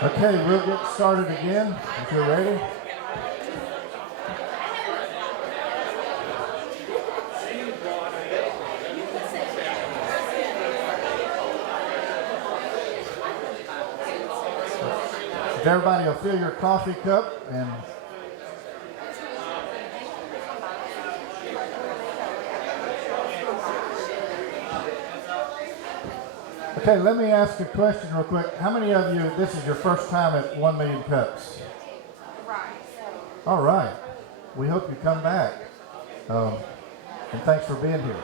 Okay, we'll get started again if you're ready. If everybody will fill your coffee cup and okay, let me ask a question real quick. How many of you, this is your first time at 1 million cups? All right. We hope you come back. And thanks for being here.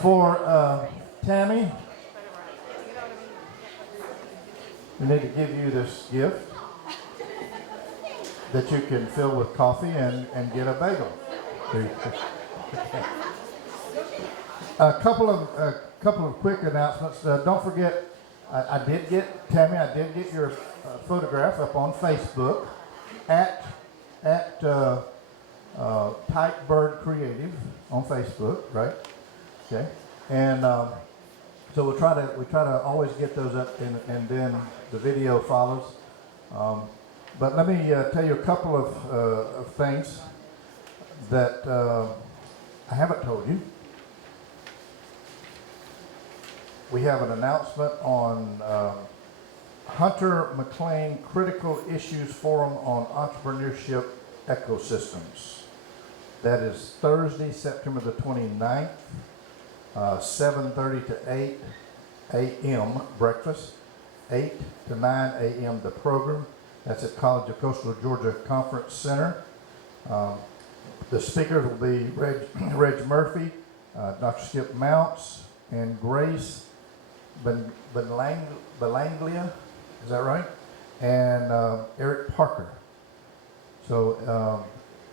For Tammy, we need to give you this gift that you can fill with coffee and get a bagel. A couple of quick announcements. Don't forget, I did get your photograph up on Facebook at Tight Bird Creative on Facebook, right? Okay, and so we try to always get those up, and then the video follows. But let me tell you a couple of things that I haven't told you. We have an announcement on Hunter McLean Critical Issues Forum on Entrepreneurship Ecosystems. That is Thursday, September the 29th, 7:30 to 8 a.m. breakfast, 8 to 9 a.m. the program. That's at College of Coastal Georgia Conference Center. The speakers will be Reg Murphy, Dr. Skip Mounts, and Grace Belanglia, is that right? And Eric Parker. So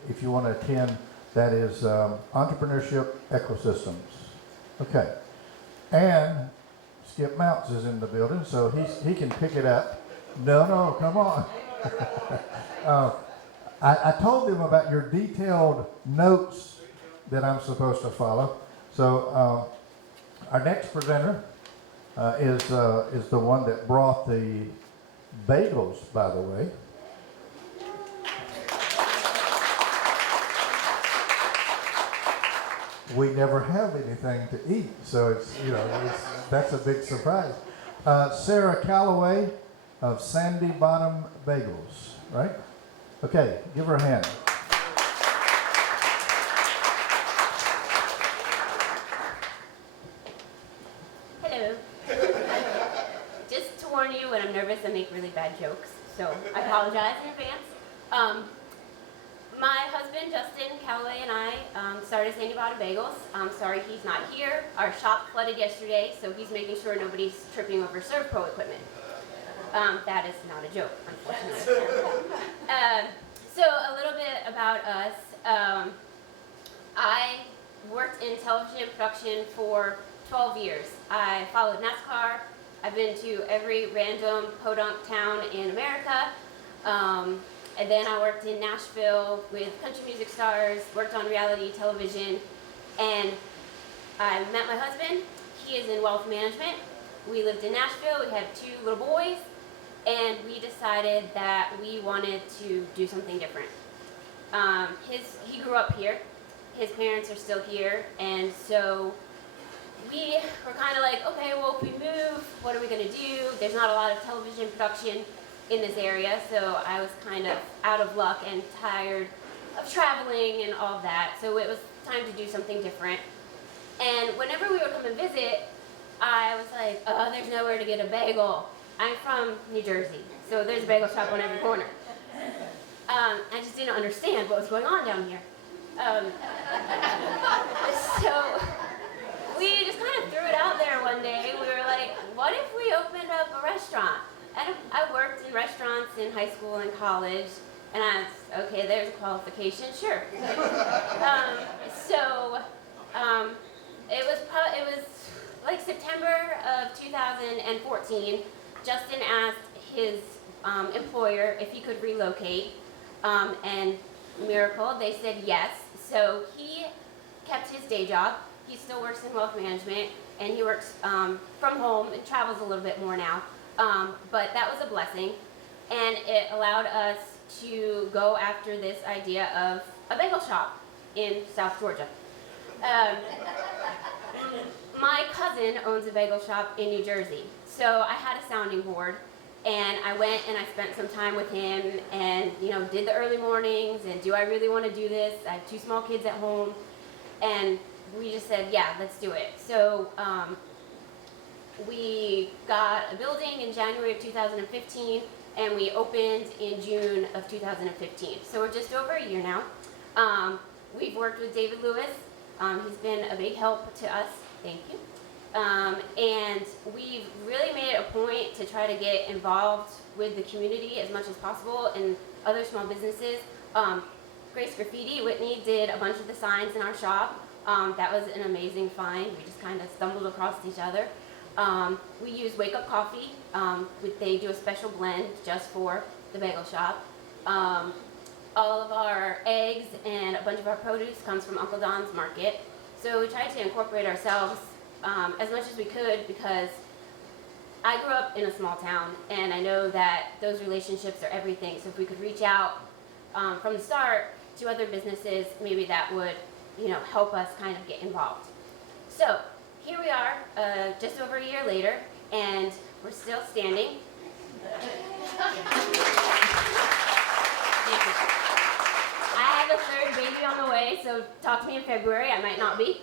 if you want to attend, that is Entrepreneurship Ecosystems. Okay. And Skip Mounts is in the building, so he can pick it up. No, come on. I told them about your detailed notes that I'm supposed to follow. So our next presenter is the one that brought the bagels, by the way. We never have anything to eat, so that's a big surprise. Sarah Callaway of Sandy Bottom Bagels, right? Okay, give her a hand. Hello. Just to warn you, when I'm nervous, I make really bad jokes, so I apologize in advance. My husband, Justin Callaway, and I started Sandy Bottom Bagels. I'm sorry he's not here. Our shop flooded yesterday, so he's making sure nobody's tripping over ServPro equipment. That is not a joke, unfortunately. So a little bit about us. I worked in television production for 12 years. I followed NASCAR. I've been to every random podunk town in America. And then I worked in Nashville with country music stars, worked on reality television, and I met my husband. He is in wealth management. We lived in Nashville. We had 2 little boys, and we decided that we wanted to do something different. He grew up here. His parents are still here, and so we were kind of like, okay, well, if we move, what are we going to do? There's not a lot of television production in this area, so I was kind of out of luck and tired of traveling and all of that, so it was time to do something different. And whenever we would come and visit, I was like, oh, there's nowhere to get a bagel. I'm from New Jersey, so there's a bagel shop on every corner. I just didn't understand what was going on down here. So we just kind of threw it out there one day. We were like, what if we opened up a restaurant? And I worked in restaurants in high school and college, and I was, okay, there's a qualification, sure. It was like September of 2014. Justin asked his employer if he could relocate, and miracle, they said yes. So he kept his day job. He still works in wealth management, and he works from home and travels a little bit more now. But that was a blessing, and it allowed us to go after this idea of a bagel shop in South Georgia. My cousin owns a bagel shop in New Jersey, so I had a sounding board, and I went and I spent some time with him and, did the early mornings and do I really want to do this? I have 2 small kids at home, and we just said, yeah, let's do it. So we got a building in January of 2015, and we opened in June of 2015. So we're just over a year now. We've worked with David Lewis. He's been a big help to us. Thank you. And we've really made it a point to try to get involved with the community as much as possible and other small businesses. Grace Graffiti, Whitney, did a bunch of the signs in our shop. That was an amazing find. We just kind of stumbled across each other. We use Wake Up Coffee. They do a special blend just for the bagel shop. All of our eggs and a bunch of our produce comes from Uncle Don's Market. So we tried to incorporate ourselves as much as we could, because I grew up in a small town, and I know that those relationships are everything. So if we could reach out from the start to other businesses, maybe that would, help us kind of get involved. So here we are, just over a year later, and we're still standing. Thank you. I have a 3rd baby on the way, so talk to me in February. I might not be.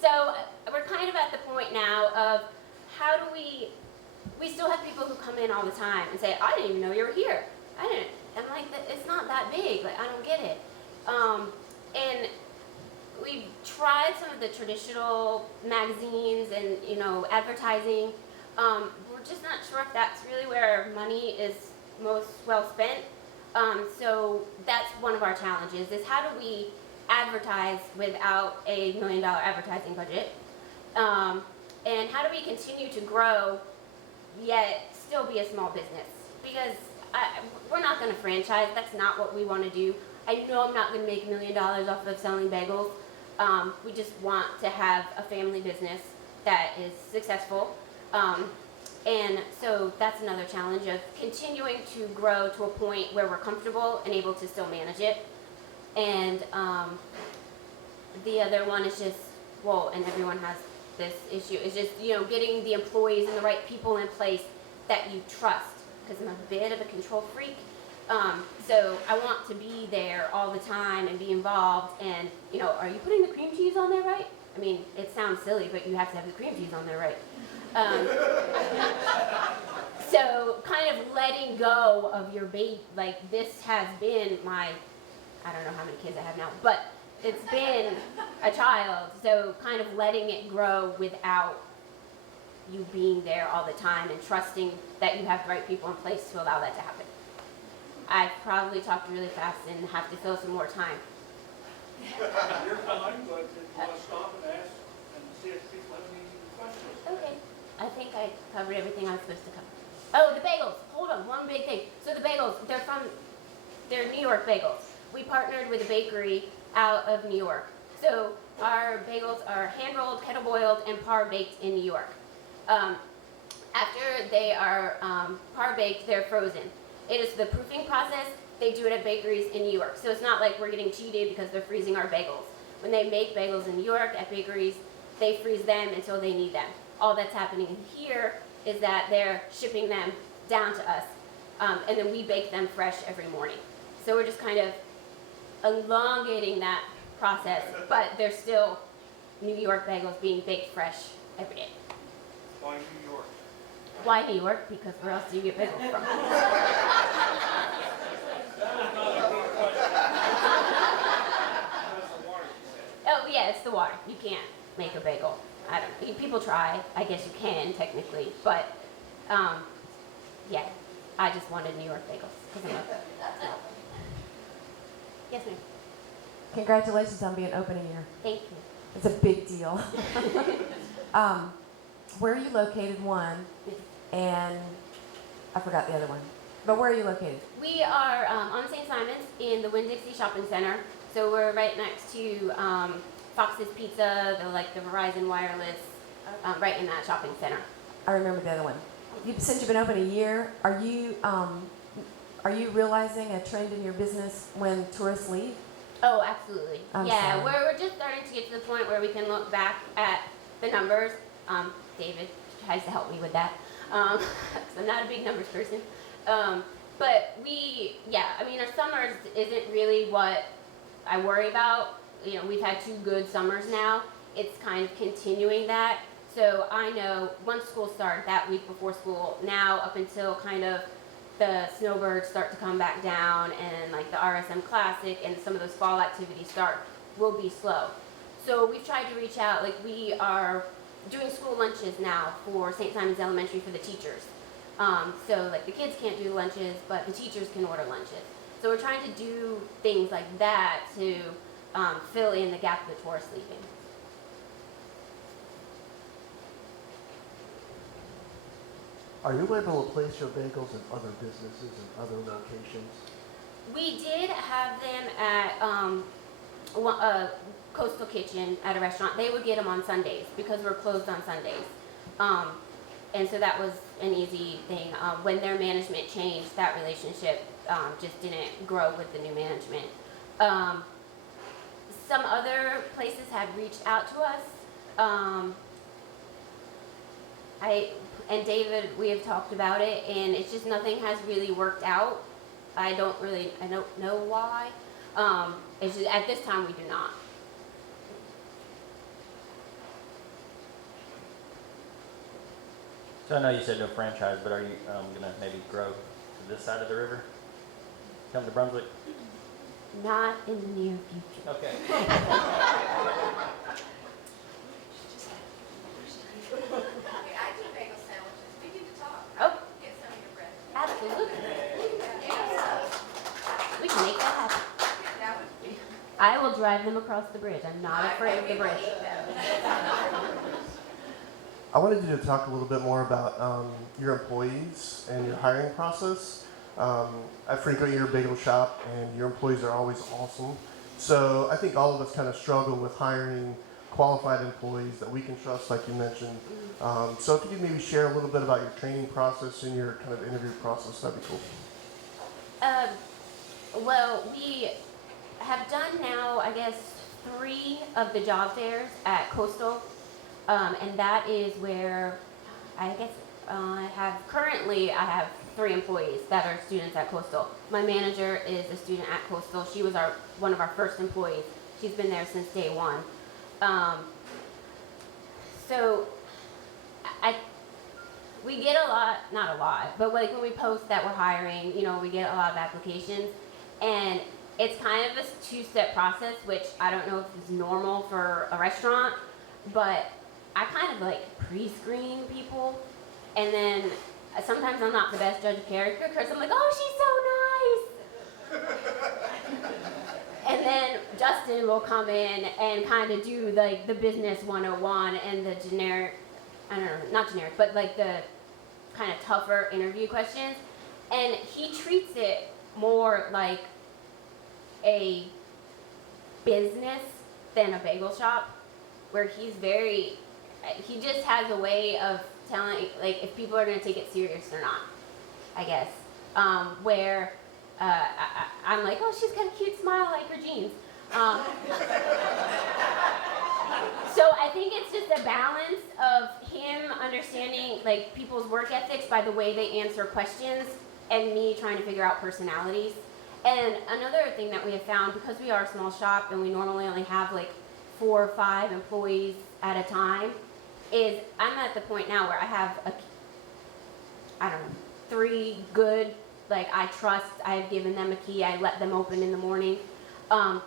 So we're kind of at the point now of how do we still have people who come in all the time and say, I didn't even know you were here. I'm like, it's not that big. Like, I don't get it. And we've tried some of the traditional magazines and, advertising. We're just not sure if that's really where money is most well spent. So that's one of our challenges, is how do we advertise without a $1 million advertising budget? And how do we continue to grow yet still be a small business? Because we're not going to franchise. That's not what we want to do. I know I'm not going to make $1 million off of selling bagels. We just want to have a family business that is successful. And so that's another challenge of continuing to grow to a point where we're comfortable and able to still manage it. And the other one is just, and everyone has this issue, is just, getting the employees and the right people in place that you trust, because I'm a bit of a control freak. So I want to be there all the time and be involved. And, are you putting the cream cheese on there right? I mean, it sounds silly, but you have to have the cream cheese on there right. So kind of letting go of your baby, like this has been my, I don't know how many kids I have now, but it's been a child. So kind of letting it grow without you being there all the time and trusting that you have the right people in place to allow that to happen. I've probably talked really fast and have to fill some more time. You're fine, but if you want to stop and ask and see if people have any questions. Okay. I think I covered everything I was supposed to cover. Oh, the bagels. Hold on, one big thing. So the bagels, they're New York bagels. We partnered with a bakery out of New York. So our bagels are hand-rolled, kettle-boiled, and par-baked in New York. After they are par-baked, they're frozen. It is the proofing process. They do it at bakeries in New York. So it's not like we're getting cheated because they're freezing our bagels. When they make bagels in New York at bakeries, they freeze them until they need them. All that's happening here is that they're shipping them down to us, and then we bake them fresh every morning. So we're just kind of elongating that process, but they're still New York bagels being baked fresh every day. Why New York? Why New York? Because where else do you get bagels from? Oh yeah, it's the water. You can't make a bagel. I don't. People try. I guess you can technically, but yeah. I just wanted New York bagels. Yes, ma'am. Congratulations on being open a year. Thank you. It's a big deal. Where are you located, one? And I forgot the other one. But where are you located? We are on St. Simon's in the Winn-Dixie Shopping Center. So we're right next to Fox's Pizza, the Verizon Wireless, right in that shopping center. I remember the other one. Since you've been open a year, are you realizing a trend in your business when tourists leave? Oh, absolutely. I'm Yeah, sorry. we're just starting to get to the point where we can look back at the numbers. David tries to help me with that. 'Cause I'm not a big numbers person. But I mean, our summers isn't really what I worry about. You know, we've had 2 good summers now. It's kind of continuing that. So I know once school starts, that week before school, now up until kind of the snowbirds start to come back down and like the RSM Classic and some of those fall activities start, will be slow. So we've tried to reach out, like we are doing school lunches now for St. Simon's Elementary for the teachers. So like the kids can't do lunches, but the teachers can order lunches. So we're trying to do things like that to fill in the gap of the tourists leaving. Are you able to place your bagels in other businesses and other locations? We did have them at Coastal Kitchen at a restaurant. They would get them on Sundays because we're closed on Sundays. And so that was an easy thing. When their management changed, that relationship just didn't grow with the new management. Some other places have reached out to us. And David, we have talked about it, and it's just nothing has really worked out. I don't know why. It's just, at this time we do not. So I know you said no franchise, but are you gonna maybe grow to this side of the river? Come to Brunswick? Not in the near future. Okay. I do bagel sandwiches. We need to talk. Oh, Get some of your bread. absolutely. We can make that happen. That would be. I will drive them across the bridge. I'm not afraid of the bridge. I wanted you to talk a little bit more about your employees and your hiring process. I frequent your bagel shop, and your employees are always awesome. So I think all of us kind of struggle with hiring qualified employees that we can trust, like you mentioned. So if you could maybe share a little bit about your training process and your kind of interview process, that'd be cool. Well, we have done now, I guess, 3 of the job fairs at Coastal. And that is where I guess I have 3 employees that are students at Coastal. My manager is a student at Coastal. She was one of our first employees. She's been there since day 1. So we get not a lot, but like when we post that we're hiring, you know, we get a lot of applications, and it's kind of a 2-step process, which I don't know if is normal for a restaurant, but I kind of like pre-screen people, and then sometimes I'm not the best judge of character because I'm like, oh, she's so nice. And then Justin will come in and kind of do like the business 101 and the generic, I don't know, not generic, but like the kind of tougher interview questions. And he treats it more like a business than a bagel shop, where he just has a way of telling, like, if people are going to take it serious or not, I guess. Where I'm like, oh, she's got a cute smile like her jeans. So I think it's just a balance of him understanding, like, people's work ethics by the way they answer questions, and me trying to figure out personalities. And another thing that we have found, because we are a small shop and we normally only have like 4 or 5 employees at a time, is I'm at the point now where I have 3 good, like, I trust, I've given them a key, I let them open in the morning. And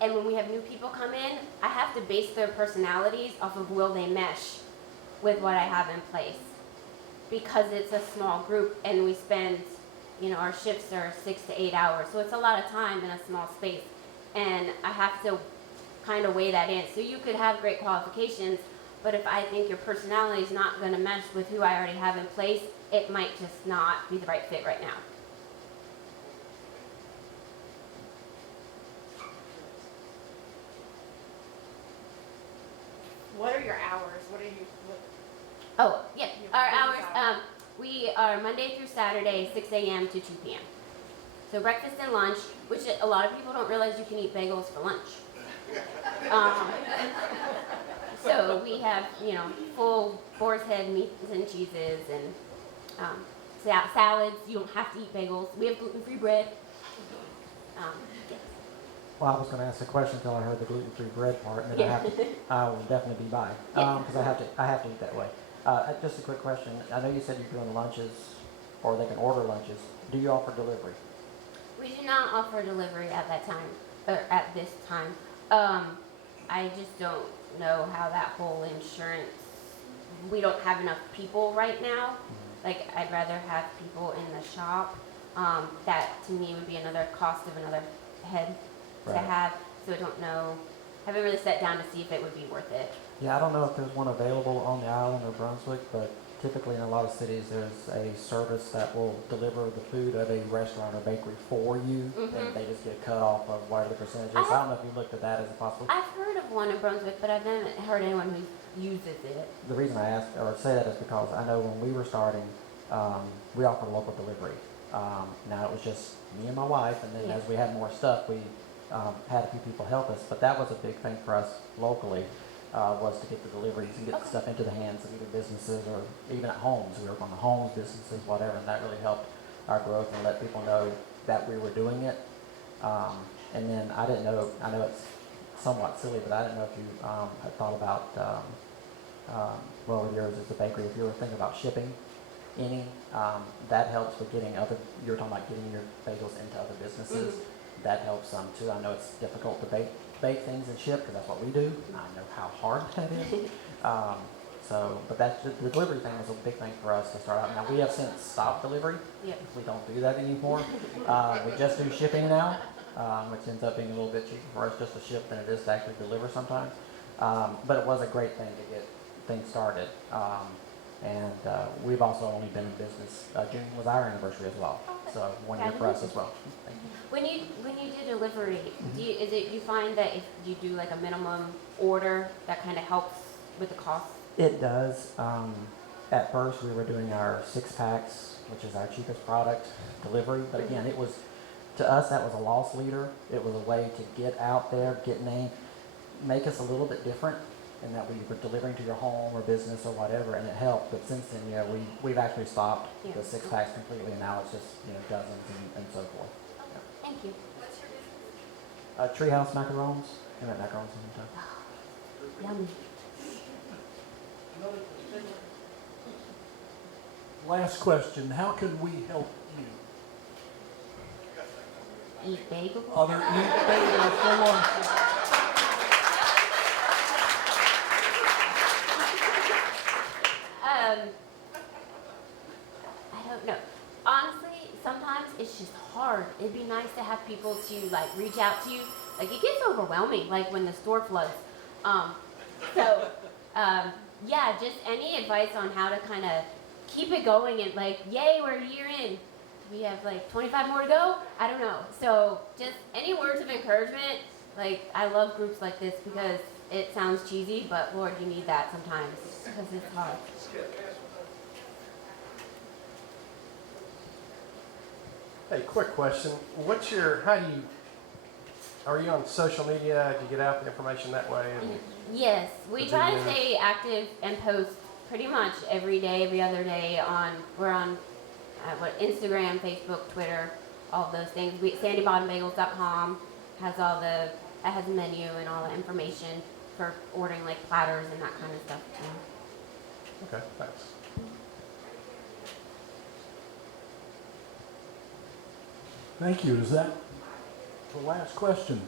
when we have new people come in, I have to base their personalities off of will they mesh with what I have in place. Because it's a small group and we spend, you know, our shifts are 6 to 8 hours. So it's a lot of time in a small space. And I have to kind of weigh that in. So you could have great qualifications, but if I think your personality is not going to mesh with who I already have in place, it might just not be the right fit right now. What are your hours? What are you? Oh, yeah, Your our business hours, hours. we are Monday through Saturday, 6 a.m. to 2 p.m. So breakfast and lunch, which a lot of people don't realize you can eat bagels for lunch. So we have, full boar's head meats and cheeses and salads. You don't have to eat bagels. We have gluten-free bread. Yeah. Well, I was going to ask a question until I heard the gluten-free bread part, and then I will definitely be buying because I have to eat that way. Just a quick question. I know you said you're doing lunches, or they can order lunches. Do you offer delivery? We do not offer delivery at that time, or at this time. I just don't know how that whole insurance, we don't have enough people right now. Like, I'd rather have people in the shop. That to me would be another cost of another head to Right. have. So I don't know, haven't really sat down to see if it would be worth it. Yeah, I don't know if there's one available on the island or Brunswick, but typically in a lot of cities there's a service that will deliver the food of a restaurant or bakery for you, and they just get cut off of whatever the percentage is. I don't know if you looked at that as a possible. I've heard of one in Brunswick, but I've never heard anyone who uses it. The reason I ask or say that is because I know when we were starting, we offered local delivery. Now it was just me and my wife, and then as we had more stuff, we had a few people help us. But that was a big thing for us locally, was to get the deliveries and get the stuff into the hands of either businesses or even at homes. We work on the homes, businesses, whatever, and that really helped our growth and let people know that we were doing it. And then I didn't know, I know it's somewhat silly, but I didn't know if you had thought about, well, with yours is the bakery, if you were thinking about shipping any, that helps with getting other, you were talking about getting your bagels into other businesses. That helps some too. I know it's difficult to bake things and ship because that's what we do. I know how hard that is. But that's the delivery thing was a big thing for us to start out. Now we have since stopped delivery. Yep. We don't do that anymore. We just do shipping now, which ends up being a little bit cheaper for us just to ship than it is to actually deliver sometimes. But it was a great thing to get things started. We've also only been in business. June was our anniversary as well, so 1 year for us as well. Thank you. When you do delivery, is it you find that if you do like a minimum order, that kind of helps with the cost? It does. At first, we were doing our 6-packs, which is our cheapest product, delivery. But again, it was, to us, that was a loss leader. It was a way to get out there, get named, make us a little bit different in that we were delivering to your home or business or whatever, and it helped. But since then, we've actually stopped the 6-packs completely, and now it's just dozens and so forth. Thank you. What's your business? Treehouse macarons. I make macarons sometimes. Yum. Last question, how can we help you? Eat bagels? Other eat bagels for lunch. I don't know. Honestly, sometimes it's just hard. It'd be nice to have people to like reach out to you. Like it gets overwhelming, like when the store floods. Yeah, just any advice on how to kind of keep it going and like, yay, we're a year in. We have like 25 more to go. I don't know. So just any words of encouragement. Like I love groups like this because it sounds cheesy, but Lord, you need that sometimes because it's hard. Hey, quick question. Are you on social media? Do you get out the information that way? Yes, we The try to videos. stay active and post pretty much every day, every other day we're on Instagram, Facebook, Twitter, all those things. SandyBottomBagels.com has has a menu and all the information for ordering like platters and that kind of stuff too. Okay, thanks. Thank you. Is that the last question?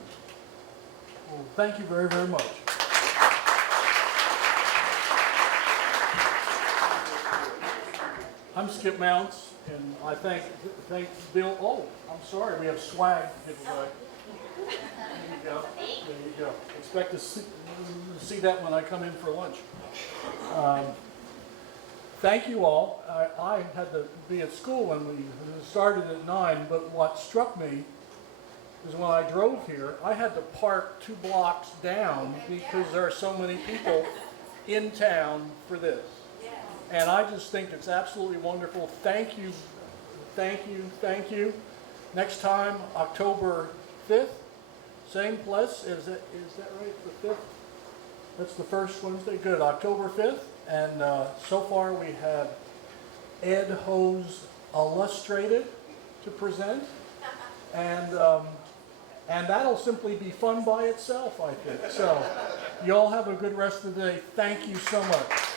Well, thank you very, very much. I'm Skip Mounts, and I thank Bill. Oh, I'm sorry, we have swag to give away. There you go. There you go. Expect to see that when I come in for lunch. Thank you all. I had to be at school when we started at 9, but what struck me is when I drove here, I had to park 2 blocks down because there are so many people in town for this. And I just think it's absolutely wonderful. Thank you, thank you, thank you. Next time, October 5th, same place. Is that right? The 5th? That's the first Wednesday. Good. October 5th. And so far we have Ed Hose Illustrated to present. And that'll simply be fun by itself, I think. So, y'all have a good rest of the day. Thank you so much.